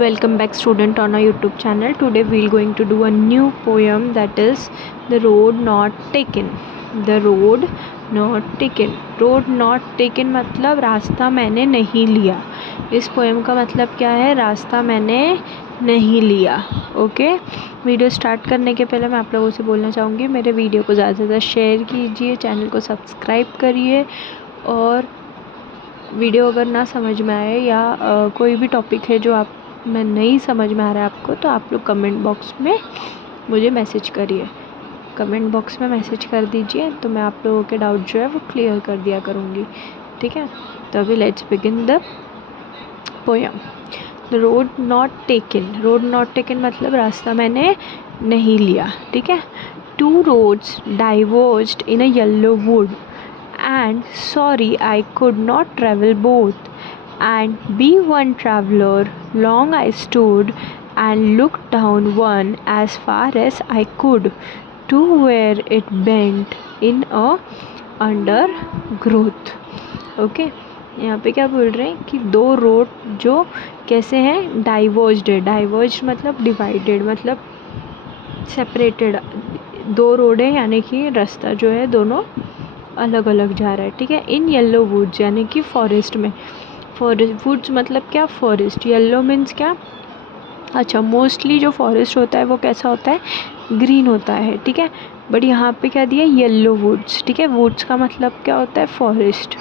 Welcome back student on our YouTube channel. Today we are going to do a new poem, that is The Road Not Taken. The Road Not Taken. Road not taken मतलब रास्ता मैंने नहीं लिया. इस poem का मतलब क्या है? रास्ता मैंने नहीं लिया. ओके, वीडियो स्टार्ट करने के पहले मैं आप लोगों से बोलना चाहूँगी, मेरे वीडियो को ज़्यादा से ज़्यादा शेयर कीजिए, चैनल को सब्सक्राइब करिए, और वीडियो अगर ना समझ में आए या कोई भी टॉपिक है जो आप में नहीं समझ में आ रहा है आपको, तो आप लोग कमेंट बॉक्स में मुझे मैसेज करिए. कमेंट बॉक्स में मैसेज कर दीजिए तो मैं आप लोगों के डाउट जो है वो क्लियर कर दिया करूँगी. ठीक है, तो अभी let's begin the poem. The road not taken. Road not taken मतलब रास्ता मैंने नहीं लिया. ठीक है. Two roads diverged in a yellow wood, and sorry I could not travel both, and be one traveler. Long I stood and looked down one as far as I could, to where it bent in a undergrowth. Okay, यहाँ पे क्या बोल रहे हैं कि दो road जो कैसे हैं, डाइवर्ज्ड है. डाइवर्ज्ड मतलब डिवाइडेड, मतलब सेपरेटेड. दो रोड है यानी कि रास्ता जो है दोनों अलग अलग जा रहा है. ठीक है. इन येलो वुड्स यानी कि फॉरेस्ट में. फॉरेस्ट वुड्स मतलब क्या? फॉरेस्ट. येलो मीन्स क्या? अच्छा, मोस्टली जो फॉरेस्ट होता है वो कैसा होता है? ग्रीन होता है. ठीक है. बट यहाँ पे क्या दिया? Yellow woods. ठीक है. वुड्स का मतलब क्या होता है? फॉरेस्ट.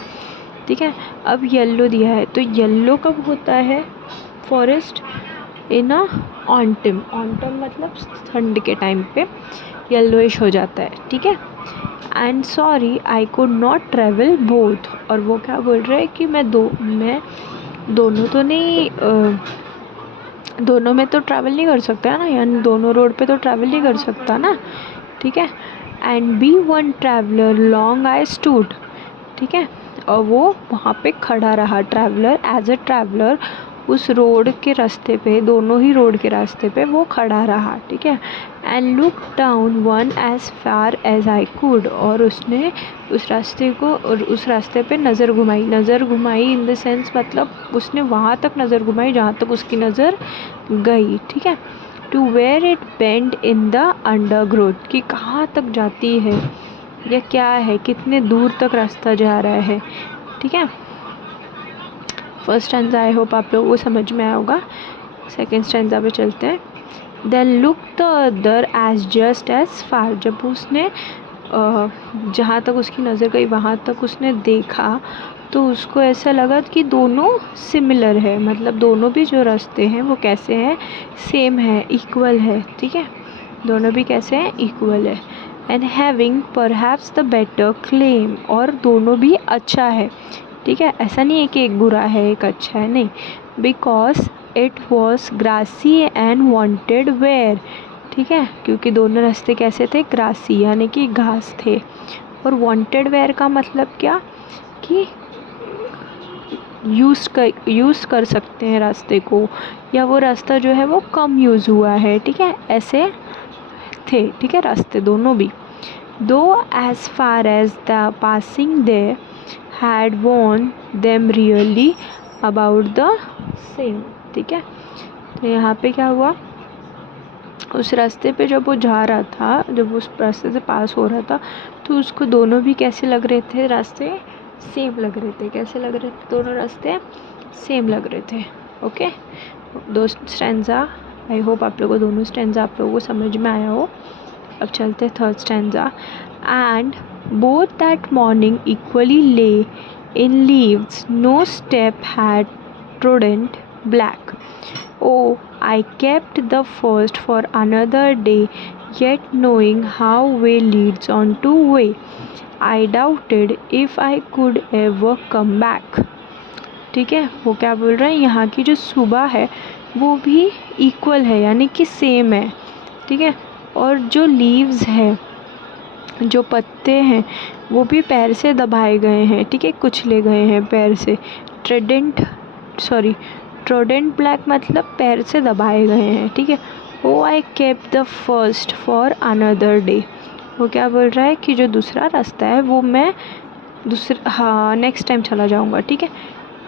ठीक है. अब येलो दिया है, तो येलो कब होता है फॉरेस्ट? इन अ ऑटम. ऑटम मतलब ठंड के टाइम पे येलोइश हो जाता है. ठीक है. And sorry I could not travel both. और वो क्या बोल रहे हैं कि मैं दोनों तो नहीं, दोनों में तो ट्रैवल नहीं कर सकता ना, यानी दोनों रोड पे तो ट्रैवल नहीं कर सकता ना. ठीक है. And be one traveller long I stood. ठीक है. और वो वहाँ पे खड़ा रहा. ट्रैवलर, एज अ ट्रैवलर उस रोड के रास्ते पे, दोनों ही रोड के रास्ते पे वो खड़ा रहा. ठीक है. And look down one as far as I could. और उसने उस रास्ते पे नज़र घुमाई. नज़र घुमाई इन द सेंस मतलब उसने वहाँ तक नज़र घुमाई जहाँ तक उसकी नज़र गई. ठीक है. To where it bend in the undergrowth, कि कहाँ तक जाती है या क्या है, कितने दूर तक रास्ता जा रहा है. ठीक है. फर्स्ट स्टैंजा आई होप आप लोगों को समझ में आया होगा. सेकेंड स्टैंजा पे चलते हैं. Then look the other as just as far. जब उसने जहाँ तक उसकी नज़र गई वहाँ तक उसने देखा तो उसको ऐसा लगा कि दोनों सिमिलर है, मतलब दोनों भी जो रास्ते हैं वो कैसे हैं? सेम है, इक्वल है. ठीक है. दोनों भी कैसे हैं? इक्वल है. And having perhaps the better claim. और दोनों भी अच्छा है. ठीक है. ऐसा नहीं है कि एक बुरा है एक अच्छा है, नहीं. Because it was grassy and wanted wear. ठीक है. क्योंकि दोनों रास्ते कैसे थे? ग्रासी यानी कि घास थे. और वॉन्टेड वेयर का मतलब क्या? कि यूज़ कर सकते हैं रास्ते को, या वो रास्ता जो है वो कम यूज़ हुआ है. ठीक है. ऐसे थे. ठीक है. रास्ते दोनों भी. Though as far as the passing there had worn them really about the same. ठीक है. तो यहाँ पे क्या हुआ? उस रास्ते पे जब वो जा रहा था, जब उस रास्ते से पास हो रहा था, तो उसको दोनों भी कैसे लग रहे थे? रास्ते सेम लग रहे थे. कैसे लग रहे थे? दोनों रास्ते सेम लग रहे थे. ओके. दो स्टैंजा, आई होप आप लोगों को दोनों स्टैंजा आप लोगों को समझ में आया हो. अब चलते हैं third stanza. And both that morning equally lay in leaves, no step had trodden black. Oh, I kept the first for another day, yet knowing how way leads on to way, I doubted if I could ever come back. ठीक है. वो क्या बोल रहे हैं? यहाँ की जो सुबह है वो भी इक्वल है यानी कि सेम है. ठीक है. और जो लीव्स है, जो पत्ते हैं, वो भी पैर से दबाए गए हैं. ठीक है. कुचले गए हैं पैर से. ट्रोडेंट ब्लैक मतलब पैर से दबाए गए हैं. ठीक है. Oh I kept the first for another day. वो क्या बोल रहा है कि जो दूसरा रास्ता है वो मैं नेक्स्ट टाइम चला जाऊँगा. ठीक है.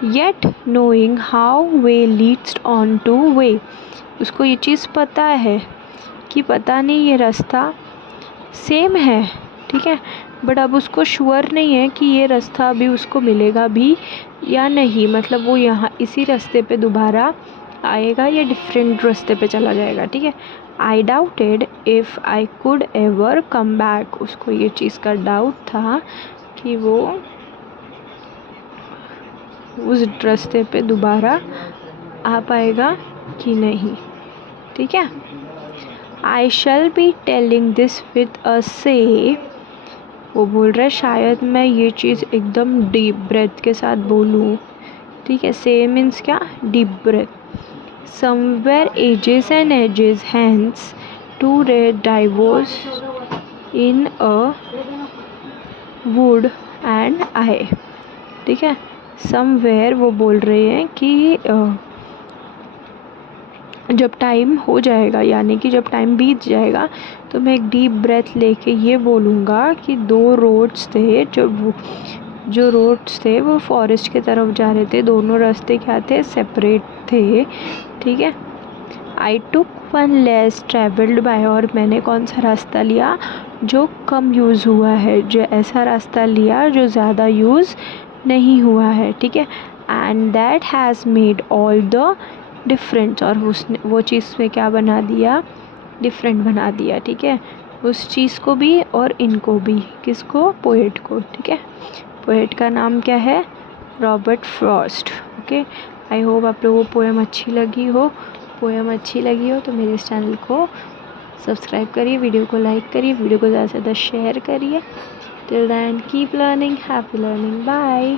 Yet knowing how way Leeds on two way. उसको ये चीज़ पता है कि पता नहीं ये रास्ता सेम है, ठीक है, बट अब उसको श्योर नहीं है कि ये रास्ता अभी उसको मिलेगा भी या नहीं, मतलब वो यहाँ इसी रास्ते पे दोबारा आएगा या डिफरेंट रास्ते पे चला जाएगा, ठीक है। आई doubted if I could ever come back. उसको ये चीज़ का डाउट था कि वो उस रास्ते पे दोबारा आ पाएगा कि नहीं, ठीक है। I shall be telling this with a sigh. वो बोल रहा है शायद मैं ये चीज़ एकदम डीप ब्रेथ के साथ बोलूँ, ठीक है। से मीन्स क्या, deep breath. Somewhere ages and ages hence two रे diverged in a wood and I, ठीक है। समवेयर वो बोल रहे हैं कि जब टाइम हो जाएगा, यानी कि जब टाइम बीत जाएगा, तो मैं एक डीप ब्रेथ लेके ये बोलूँगा कि दो रोड्स थे, जो रोड्स थे वो फॉरेस्ट की तरफ जा रहे थे। दोनों रास्ते क्या थे, सेपरेट थे, ठीक है। I took one less travelled by. और मैंने कौन सा रास्ता लिया, जो कम यूज़ हुआ है, जो ऐसा रास्ता लिया जो ज़्यादा यूज़ नहीं हुआ है, ठीक है। And that has made all the different. और उसने वो चीज़ में क्या बना दिया, डिफरेंट बना दिया, ठीक है, उस चीज़ को भी और इनको भी। किसको, पोएट को, ठीक है। पोएट का नाम क्या है, Robert Frost, okay. I hope आप लोगों को पोएम अच्छी लगी हो तो मेरे इस चैनल को सब्सक्राइब करिए, वीडियो को लाइक करिए, वीडियो को ज़्यादा से ज़्यादा शेयर करिए। Till then keep learning, happy learning, bye.